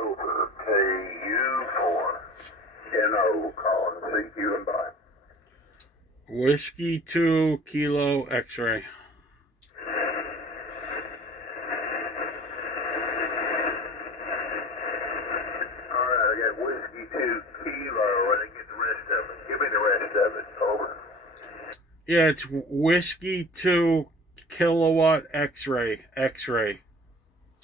October, KU4NO calling. Thank you and bye. Whiskey 2 Kilo X-ray. Alright, I got Whiskey 2 Kilo. I didn't get the rest of it. Give me the rest of it. Over. Yeah, it's Whiskey 2 Kilowatt X-ray. X-ray.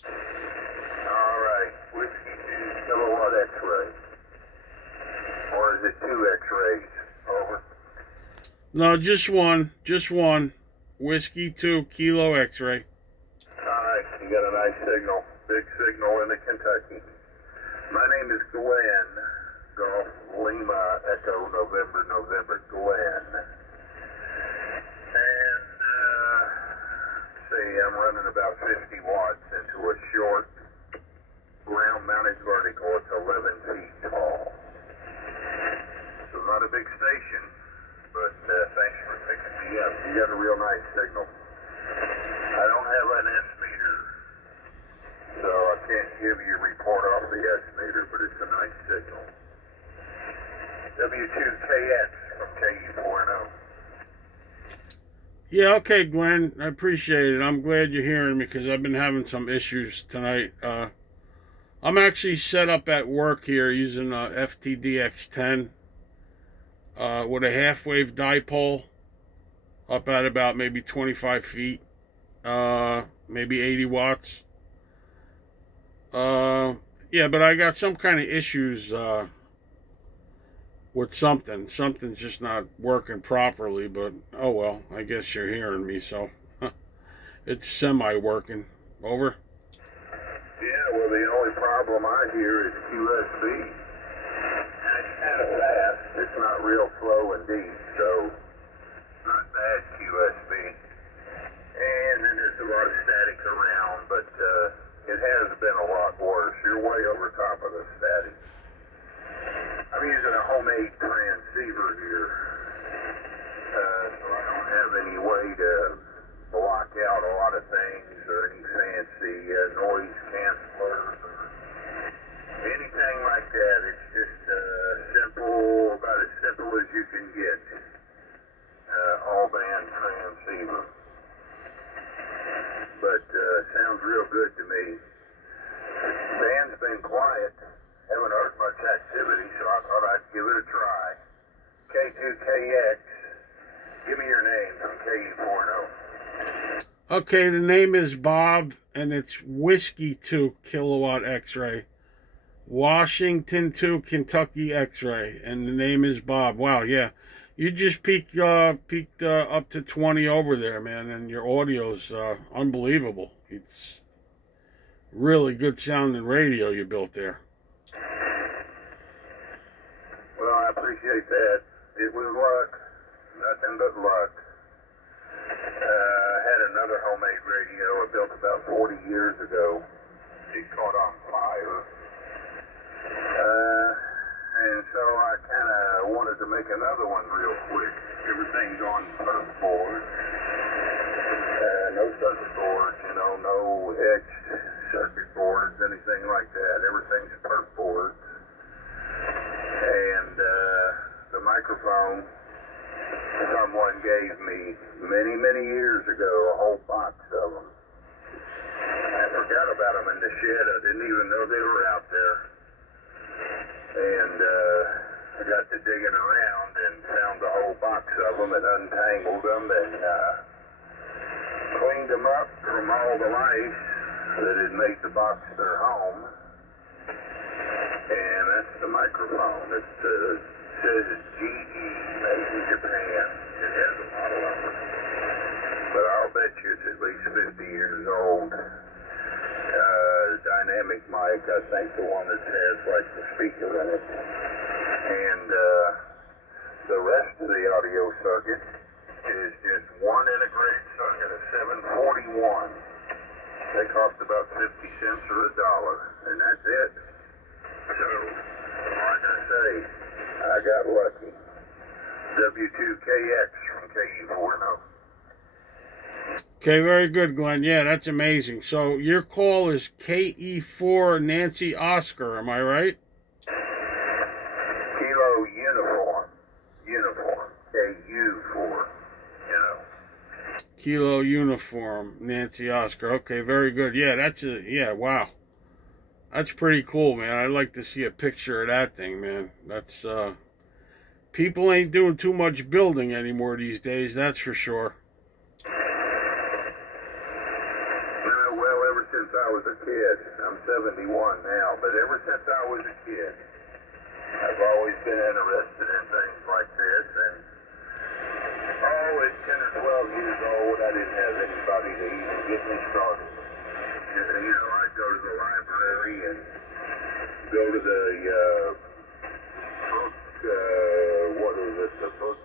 Alright, Whiskey 2 Kilowatt X-ray. Or is it 2 X-rays? Over. No, just one. Just one. Whiskey 2 Kilo X-ray. Alright, you got a nice signal. Big signal into Kentucky. My name is Glenn. Golf Lima Echo November Glenn. And see, I'm running about 50 watts into a short ground mounted vertical. It's 11 feet tall. So not a big station, but thanks for picking me up. You got a real nice signal. I don't have an S meter, so I can't give you a report off the S meter, but it's a nice signal. W2KX from KU4NO. Yeah, okay, Glenn. I appreciate it. I'm glad you're hearing me because I've been having some issues tonight. I'm actually set up at work here using a FTDX10 with a half-wave dipole up at about maybe 25 feet, maybe 80 watts. Yeah, but I got some kind of issues with something. Something's just not working properly, but oh well, I guess you're hearing me, so it's semi-working. Over. Yeah, well, the only problem I hear is QSB. That's kind of fast. It's not real slow and deep, so not bad QSB. And then there's a lot of static around, but it has been a lot worse. You're way over top of the static. I'm using a homemade transceiver here, so I don't have any way to block out a lot of things or any fancy noise cancelers or anything like that. It's just simple, about as simple as you can get. All band transceiver. But sounds real good to me. Band's been quiet. Haven't heard much activity, so I thought I'd give it a try. K2KX. Give me your name from KU4NO. Okay, the name is Bob, and it's Whiskey 2 Kilowatt X-ray. Washington 2 Kentucky X-ray, and the name is Bob. Wow, yeah. You just peaked up to 20 over there, man, and your audio's unbelievable. It's really good sounding radio you built there. Well, I appreciate that. It was luck. Nothing but luck. I had another homemade radio I built about 40 years ago. It caught on fire. And so I kind of wanted to make another one real quick. Everything's on perf board. No circuit boards, you know, no etched circuit boards, anything like that. Everything's perf boards. And the microphone, someone gave me many years ago a whole box of them. I forgot about them in the shed. I didn't even know they were out there. And I got to digging around and found the whole box of them and untangled them and cleaned them up from all the lice that had made the box their home. And that's the microphone. It says it's GE, made in Japan. It has a model number. But I'll bet you it's at least 50 years old. Dynamic mic, I think the one that has like the speaker in it. And the rest of the audio circuit is just one integrated circuit, a 741. They cost about 50 cents or $1, and that's it. So, like I say, I got lucky. W2KX from KU4NO. Okay, very good, Glenn. Yeah, that's amazing. So your call is KE4 Nancy Oscar, am I right? Kilo uniform. Uniform. KU4. Kilo Uniform Nancy Oscar. Okay, very good. Yeah, wow. That's pretty cool, man. I'd like to see a picture of that thing, man. That's people ain't doing too much building anymore these days, that's for sure. Well, ever since I was a kid, I'm 71 now, but ever since I was a kid, I've always been interested in things like this, and at 10 or 12 years old, I didn't have anybody to even get me started. I'd go to the library and go to the book, the book,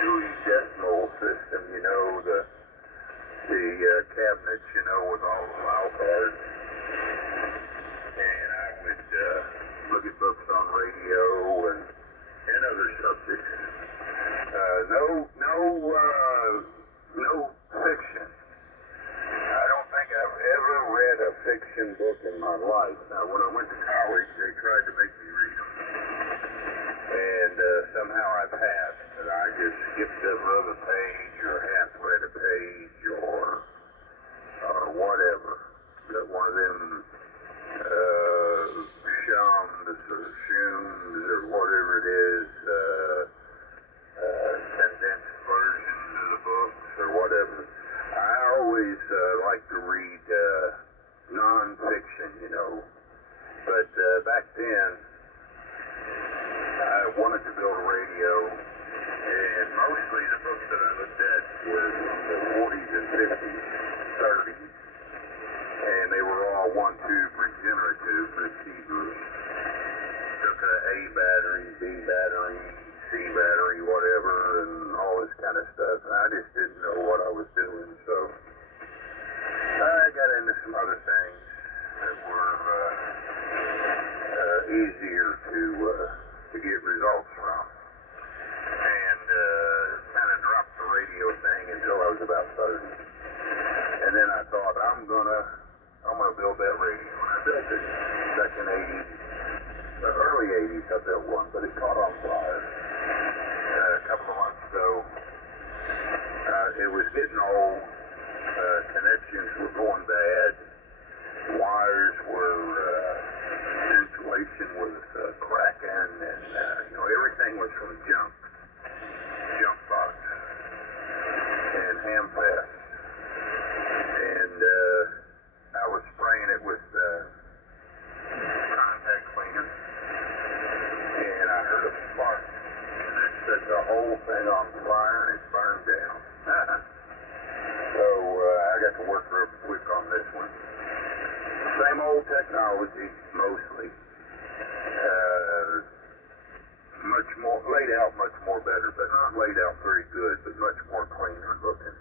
Dewey Decimal System, the cabinets, with all the file patterns. And I would look at books on radio and other subjects. No fiction. I don't think I've ever read a fiction book in my life. Now, when I went to college, they tried to make me read them. And somehow I passed. And I just skipped over the page or half read a page or whatever. Got one of them shums or shumes or whatever it is, condensed versions of the books or whatever. I always like to read non-fiction, but back then I wanted to build a radio, and mostly the books that I looked at were from the 40s and 50s, 30s, and they were all one-tube regenerative receivers. Took a A battery, B battery, C battery, whatever, and all this kind of stuff. And I just didn't know what I was doing, so I got into some other things that were easier to get results from, and kind of dropped the radio thing until I was about 30. And then I thought, I'm gonna build that radio. And I built it back in the early 80s. I built one, but it caught on fire a couple of months ago. It was getting old. Connections were going bad. Wires were, insulation was cracking, and everything was from junk box, and Hamfest. And I was spraying it with contact cleaner, and I heard a spark, and it set the whole thing on fire, and it burned down. So I got to work real quick on this one. Same old technology, mostly. Much more laid out, much more better, but not laid out very good, but much more cleaner looking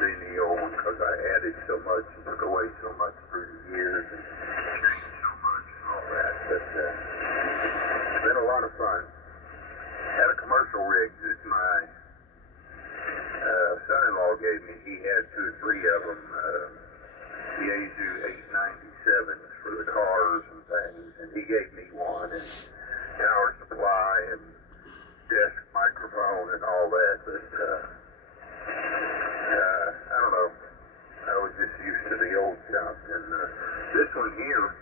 than the old one, because I added so much and took away so much through the years and changed so much and all that. But it's been a lot of fun. Had a commercial rig that my son-in-law gave me. He had 2 or 3 of them, Yaesu 897s for the cars and things, and he gave me one, and power supply and desk microphone and all that, but I don't know. I was just used to the old stuff, and this one here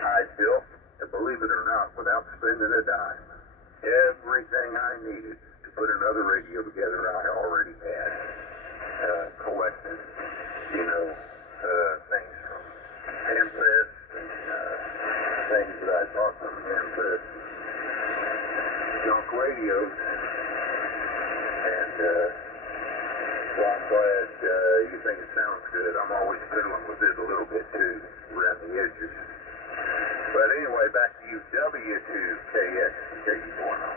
I built, and believe it or not, without spending a dime. Everything I needed to put another radio together I already had. Collected, things from Hamfest and things that I bought from Hamfest, junk radios, and so I'm glad you think it sounds good. I'm always fiddling with it a little bit too, around the edges. But anyway, back to you, W2KX and KU4NO.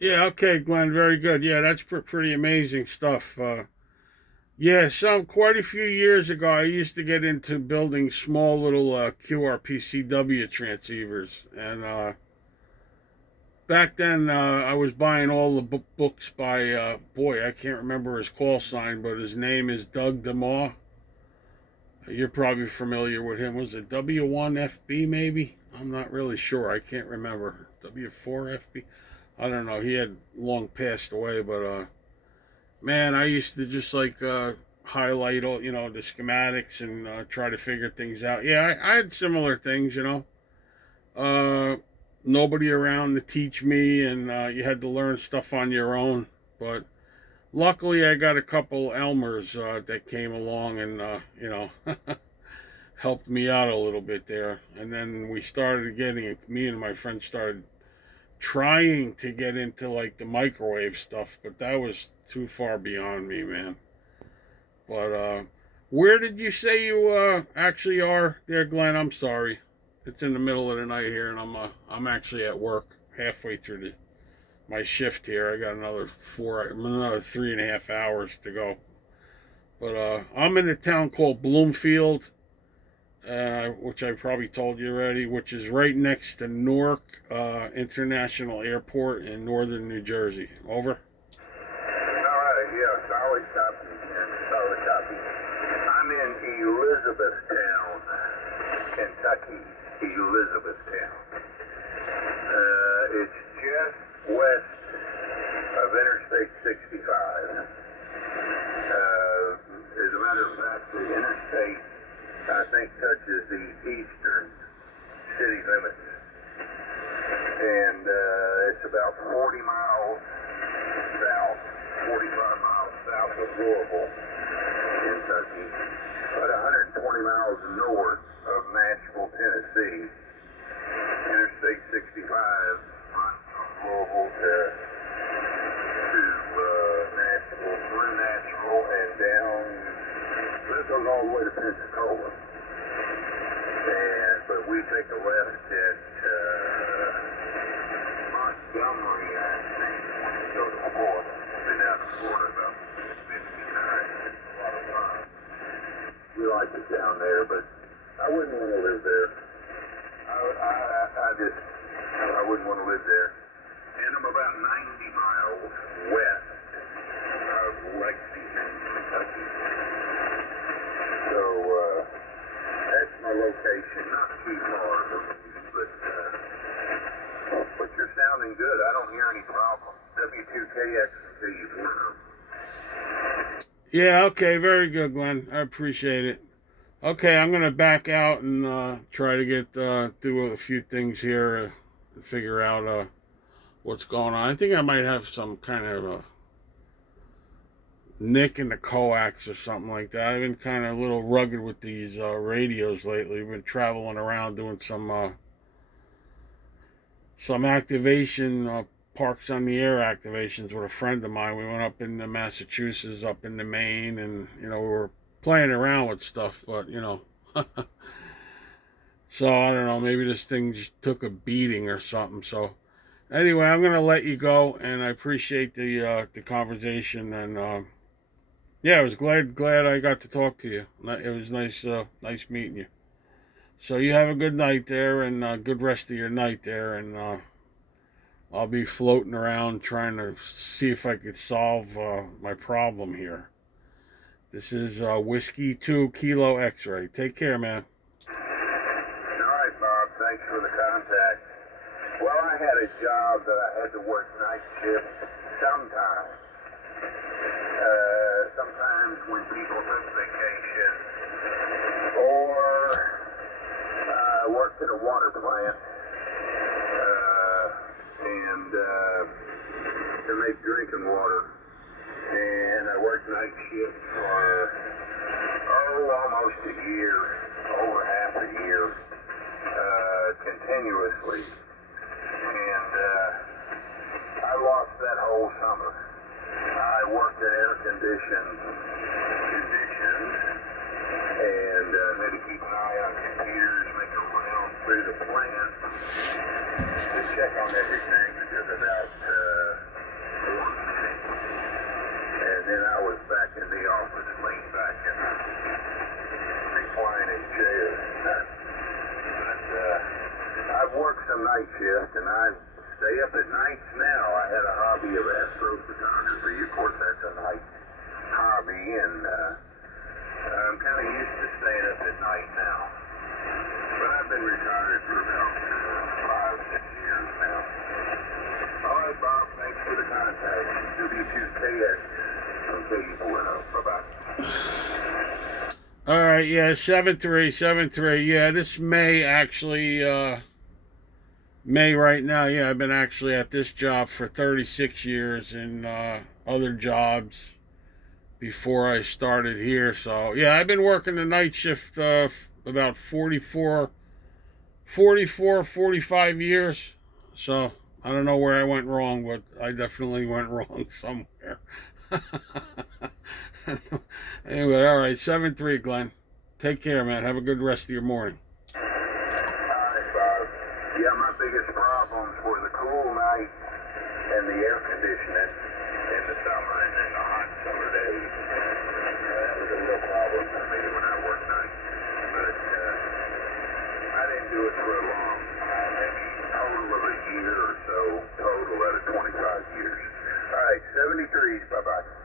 Yeah, okay, Glenn, very good. Yeah, that's pretty amazing stuff. Quite a few years ago, I used to get into building small little QRPCW transceivers, and back then I was buying all the books by boy, I can't remember his call sign, but his name is Doug DeMaw. You're probably familiar with him. Was it W1FB maybe? I'm not really sure. I can't remember. W4FB? I don't know. He had long passed away, but man, I used to just like highlight all, the schematics and try to figure things out. Yeah, I had similar things, nobody around to teach me, and you had to learn stuff on your own. But luckily, I got a couple Elmers that came along and, helped me out a little bit there. And then we started me and my friend started trying to get into like the microwave stuff, but that was too far beyond me, man. But where did you say you actually are there, Glenn? I'm sorry. It's in the middle of the night here, and I'm actually at work halfway through my shift here. I got another 3.5 hours to go. But I'm in a town called Bloomfield, which I probably told you already, which is right next to Newark International Airport in northern New Jersey. Over. Yes, solid copy, and solid copy. I'm in Elizabethtown, Kentucky. Elizabethtown. It's just west of Interstate 65. As a matter of fact, the interstate, I think, touches the eastern city limits. And it's about 40 miles south, 45 miles south of Louisville, Kentucky, about 120 miles north of Nashville, Tennessee. Interstate 65 runs from Louisville to Nashville, through Nashville, and down. This goes all the way to Pensacola. But we take a left at Montgomery, I think, when we go to Florida. We've been out to Florida about 59. A lot of fun. We like it down there, but I wouldn't want to live there. I wouldn't want to live there. And I'm about 90 miles west of Lexington, Kentucky. So, that's my location. Not too far from you, but you're sounding good. I don't hear any problem. W2KX KU4NO. Yeah, okay, very good, Glenn. I appreciate it. Okay, I'm gonna back out and try to get do a few things here to figure out what's going on. I think I might have some kind of a nick in the coax or something like that. I've been kind of a little rugged with these radios lately. I've been traveling around doing some activation parks on the air activations with a friend of mine. We went up into Massachusetts, up into Maine, and we were playing around with stuff, but so I don't know, maybe this thing just took a beating or something. So anyway, I'm gonna let you go, and I appreciate the conversation, and yeah, I was glad I got to talk to you. It was nice meeting you. So you have a good night there, and good rest of your night there, and I'll be floating around trying to see if I could solve my problem here. This is Whiskey 2 Kilo X-Ray. Take care, man. All right, Bob. Thanks for the contact. Well, I had a job that I had to work night shift sometimes. Sometimes when people took vacation, or I worked at a water plant and to make drinking water. And I worked night shift for, almost a year, over half a year, continuously. And I lost that whole summer. I worked at air conditions, and had to keep an eye on computers, make a round through the plant to check on everything because of that one minute. And then I was back in the office, leaned back in a reclining chair. But I've worked some night shift, and I've stay up at nights now. I had a hobby of astrophotography. Of course, that's a night hobby, and I'm kind of used to staying up at night now. But I've been retired for about 5-6 years now. All right, Bob, thanks for the contact. W2KX from KU4NO. Bye-bye. All right, yeah, 7373. Yeah, this May actually, May right now. Yeah, I've been actually at this job for 36 years and other jobs before I started here. So, yeah, I've been working the night shift about 45 years. So, I don't know where I went wrong, but I definitely went wrong somewhere. Anyway, all right, 7-3, Glenn. Take care, man. Have a good rest of your morning. All right, Bob. Yeah, my biggest problems were the cool nights and the air conditioning in the summer and in the hot summer days. That was a real problem for me when I worked nights. But I didn't do it for long. Maybe total of a year or so, total out of 25 years. All right, 73s. Bye-bye.